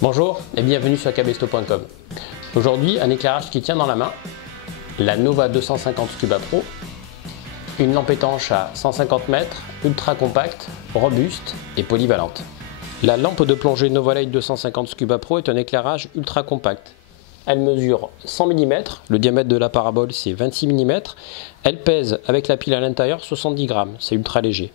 Bonjour et bienvenue sur cabesto.com. Aujourd'hui, un éclairage qui tient dans la main, la Nova 250 Scuba Pro, une lampe étanche à 150 mètres, ultra compacte, robuste et polyvalente. La lampe de plongée Novalight 250 Scuba Pro est un éclairage ultra compact. Elle mesure 100 mm, le diamètre de la parabole c'est 26 mm, elle pèse avec la pile à l'intérieur 70 grammes, c'est ultra léger.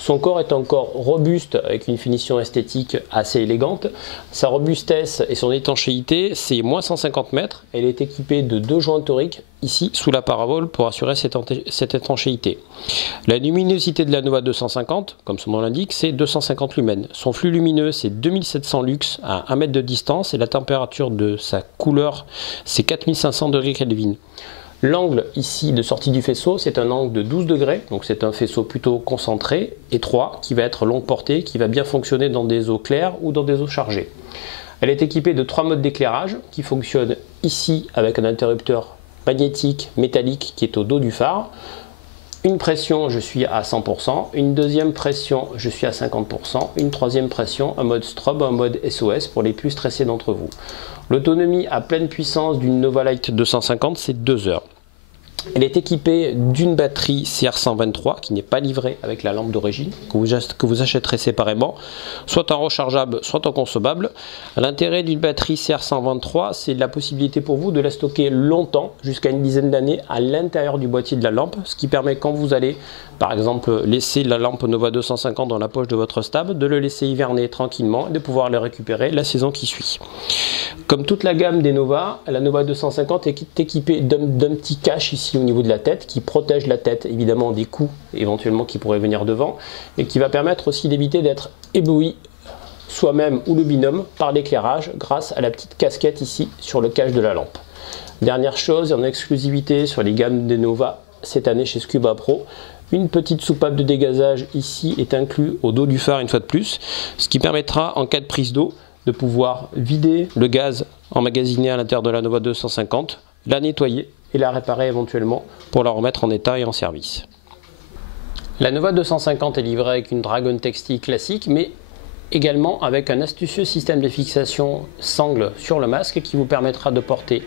Son corps est un corps robuste avec une finition esthétique assez élégante. Sa robustesse et son étanchéité, c'est moins 150 mètres. Elle est équipée de 2 joints toriques ici sous la parabole pour assurer cette étanchéité. La luminosité de la Nova 250, comme son nom l'indique, c'est 250 lumens. Son flux lumineux, c'est 2700 lux à 1 mètre de distance et la température de sa couleur, c'est 4500 degrés Kelvin. L'angle ici de sortie du faisceau, c'est un angle de 12 degrés, donc c'est un faisceau plutôt concentré, étroit, qui va être longue portée, qui va bien fonctionner dans des eaux claires ou dans des eaux chargées. Elle est équipée de 3 modes d'éclairage qui fonctionnent ici avec un interrupteur magnétique métallique qui est au dos du phare. Une pression, je suis à 100%, une deuxième pression, je suis à 50%, une troisième pression, un mode strobe, un mode SOS pour les plus stressés d'entre vous. L'autonomie à pleine puissance d'une Novalight 250, c'est 2 heures. Elle est équipée d'une batterie CR123 qui n'est pas livrée avec la lampe d'origine, que vous achèterez séparément, soit en rechargeable, soit en consommable. L'intérêt d'une batterie CR123, c'est la possibilité pour vous de la stocker longtemps, jusqu'à une dizaine d'années, à l'intérieur du boîtier de la lampe, ce qui permet quand vous allez, par exemple, laisser la lampe Nova 250 dans la poche de votre stab, de le laisser hiverner tranquillement et de pouvoir le récupérer la saison qui suit. Comme toute la gamme des Nova, la Nova 250 est équipée d'un petit cache ici au niveau de la tête qui protège la tête évidemment des coups éventuellement qui pourraient venir devant et qui va permettre aussi d'éviter d'être ébloui soi-même ou le binôme par l'éclairage grâce à la petite casquette ici sur le cache de la lampe. Dernière chose, en exclusivité sur les gammes des Nova cette année chez Scuba Pro, une petite soupape de dégazage ici est inclue au dos du phare une fois de plus, ce qui permettra en cas de prise d'eau de pouvoir vider le gaz emmagasiné à l'intérieur de la Nova 250, la nettoyer et la réparer éventuellement pour la remettre en état et en service. La Nova 250 est livrée avec une Dragon Textile classique, mais également avec un astucieux système de fixation sangle sur le masque qui vous permettra de porter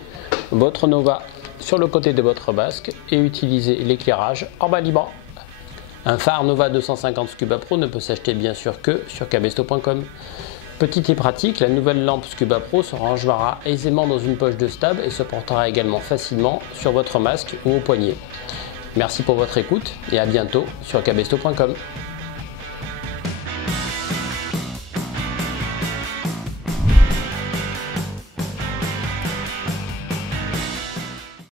votre Nova sur le côté de votre masque et utiliser l'éclairage en bas libre. Un phare Nova 250 Scuba Pro ne peut s'acheter bien sûr que sur cabesto.com. Petite et pratique, la nouvelle lampe Scuba Pro se rangera aisément dans une poche de stab et se portera également facilement sur votre masque ou au poignet. Merci pour votre écoute et à bientôt sur cabesto.com.